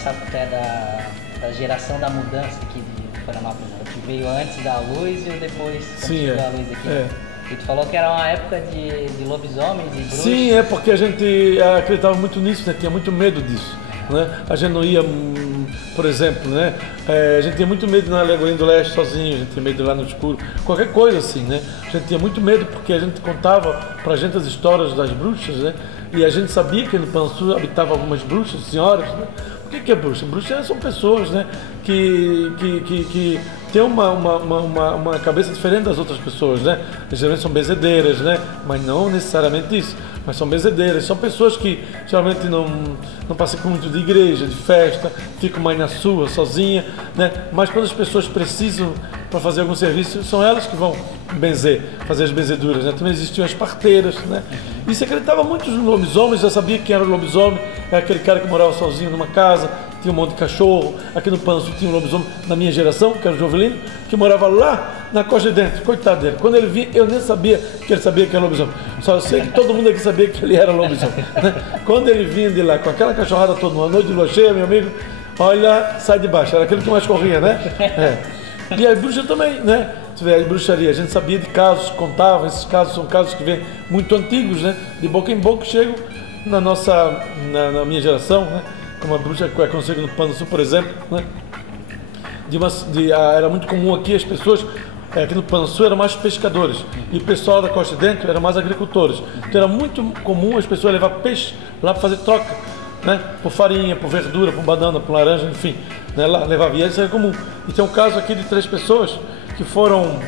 essa época da geração da mudança aqui de Florianópolis, né? O que veio antes da luz e o depois quando chegou a luz aqui. E tu falou que era uma época de lobisomens e bruxos. Sim, é porque a gente acreditava muito nisso, né? Tinha muito medo disso. Né? A gente não ia, por exemplo, né? A gente tinha muito medo na Alegoria do Leste sozinho, a gente tinha medo de ir lá no escuro, qualquer coisa assim, né? A gente tinha muito medo porque a gente contava pra gente as histórias das bruxas, né? E a gente sabia que no Pansul habitavam algumas bruxas, senhoras, né? O que é bruxa? Bruxas são pessoas, né? Que têm uma cabeça diferente das outras pessoas, né? Geralmente são benzedeiras, né? Mas não necessariamente isso. Mas são benzedeiras, são pessoas que geralmente não participam muito de igreja, de festa, ficam mais na sua, sozinha, né? Mas quando as pessoas precisam para fazer algum serviço, são elas que vão benzer, fazer as benzeduras, né? Também existiam as parteiras, né? E se acreditava muito nos lobisomens, já sabia quem era o lobisomem, era aquele cara que morava sozinho numa casa, tinha um monte de cachorro. Aqui no Pansul tinha um lobisomem na minha geração, que era o Jovelino, que morava lá na Costa de Dentro, coitado dele. Quando ele vinha, eu nem sabia que ele sabia que era lobisomem. Só sei que todo mundo aqui sabia que ele era lobisomem, né? Quando ele vinha de lá com aquela cachorrada toda, uma noite de lua cheia, meu amigo, olha, sai de baixo. Era aquele que mais corria, né? E a bruxa também, né? A bruxaria, a gente sabia de casos, contavam, esses casos são casos que vêm muito antigos, né? De boca em boca chegam na minha geração, né? Como a bruxa que aconselho no Pansul, por exemplo, né? Era muito comum aqui as pessoas, aqui no Pansul eram mais pescadores e o pessoal da Costa de Dentro era mais agricultores. Então era muito comum as pessoas levar peixe lá para fazer troca, né? Por farinha, por verdura, por banana, por laranja, enfim, né? Lá levava, e isso era comum. E tem um caso aqui de três pessoas que foram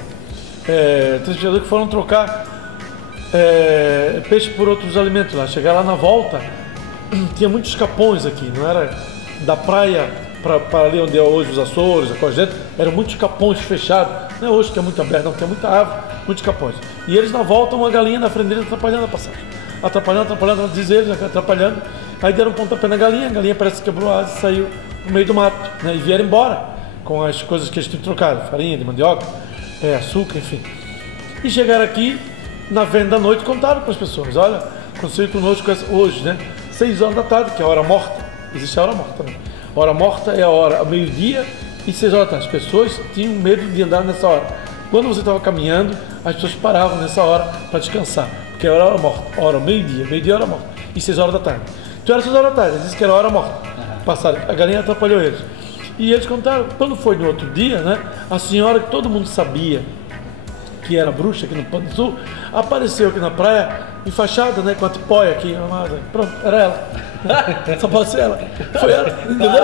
trocar peixe por outros alimentos lá. Chegar lá na volta, tinha muitos capões aqui, não era da praia para ali onde é hoje os Açores, a Costa de Dentro, eram muitos capões fechados. Não é hoje que é muito aberto, não, tem muita árvore, muitos capões. E eles na volta, uma galinha na frente deles atrapalhando a passagem. Atrapalhando, diz eles, atrapalhando. Aí deram um pontapé na galinha, a galinha parece que quebrou a asa e saiu no meio do mato, né? E vieram embora com as coisas que eles tinham trocado, farinha de mandioca, açúcar, enfim. E chegaram aqui, na venda da noite, contaram para as pessoas: olha, aconteceu conosco hoje, né? 6 horas da tarde, que é a hora morta. Existe a hora morta também. A hora morta é a hora, ao meio-dia e 6 horas da tarde. As pessoas tinham medo de andar nessa hora. Quando você estava caminhando, as pessoas paravam nessa hora para descansar, porque era a hora morta, hora meio-dia, hora morta, e 6 horas da tarde. Então era 6 horas da tarde, eles disseram que era a hora morta. Passaram, a galinha atrapalhou eles. E eles contaram, quando foi no outro dia, né, a senhora que todo mundo sabia que era bruxa aqui no Pansul, apareceu aqui na praia, enfaixada, né, com a tipóia aqui, pronto, era ela. Só pode ser ela. Foi ela, entendeu?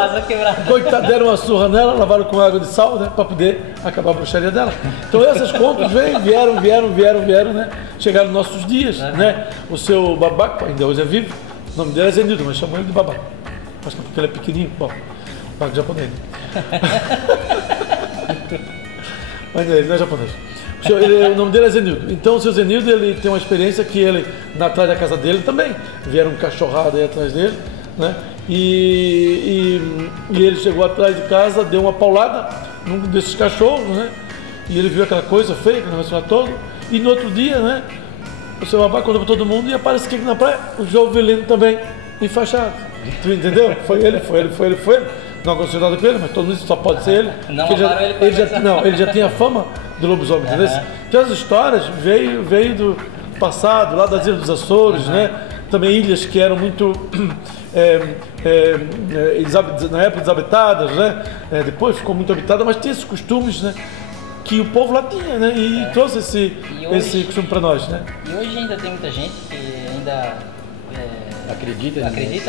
Coitada, deram uma surra nela, lavaram com água de sal, né, para poder acabar a bruxaria dela. Então essas contas vieram, né, chegaram nos nossos dias, né. O seu babaca, ainda hoje é vivo, o nome dele é Zenildo, mas chamam ele de babaca. Acho que porque ele é pequenininho, bom, babaca japonês. Mas ele não é japonês. O nome dele é Zenildo. Então o seu Zenildo, ele tem uma experiência que ele, atrás da casa dele também, vieram um cachorrado aí atrás dele, né? E ele chegou atrás de casa, deu uma paulada num desses cachorros, né? E ele viu aquela coisa feia, aquele negócio lá todo. E no outro dia, né? O seu babá contou para todo mundo e aparece aqui na praia o Jovelino também, enfaixado. Tu entendeu? Foi ele. Não aconteceu nada com ele, mas todo mundo só pode ser ele. Ele já tinha fama do lobisomem, entendeu? Então as histórias veio do passado, lá das Ilhas dos Açores, né? Também ilhas que eram muito na época desabitadas, né? Depois ficou muito habitada, mas tinha esses costumes, né? Que o povo lá tinha, né? E trouxe esse costume para nós, né? E hoje ainda tem muita gente que ainda acredita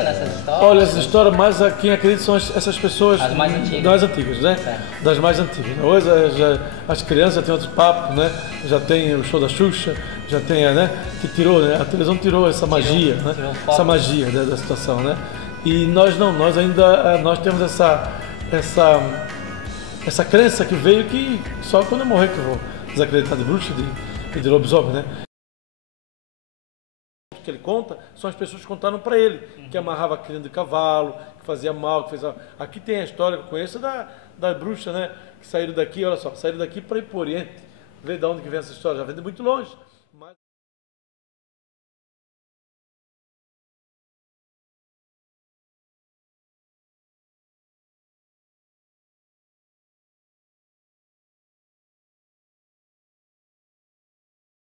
nessas histórias? Olha, essas histórias, mas quem acredita são essas pessoas as mais antigas. Das antigas, né? Das mais antigas. Hoje as crianças já têm outro papo, né? Já tem o show da Xuxa, já tem, né? Que tirou, né? A televisão tirou essa magia, né? Essa magia da situação, né? E nós não, nós temos essa crença que veio que só quando eu morrer que eu vou desacreditar de bruxa e de lobisomem, né? Que ele conta são as pessoas que contaram para ele, que amarrava a crina de cavalo, que fazia mal, que fez. Aqui tem a história que eu conheço da bruxa, né? Que saíram daqui, olha só, saíram daqui para ir para o Oriente. Vê de onde que vem essa história, já vem de muito longe.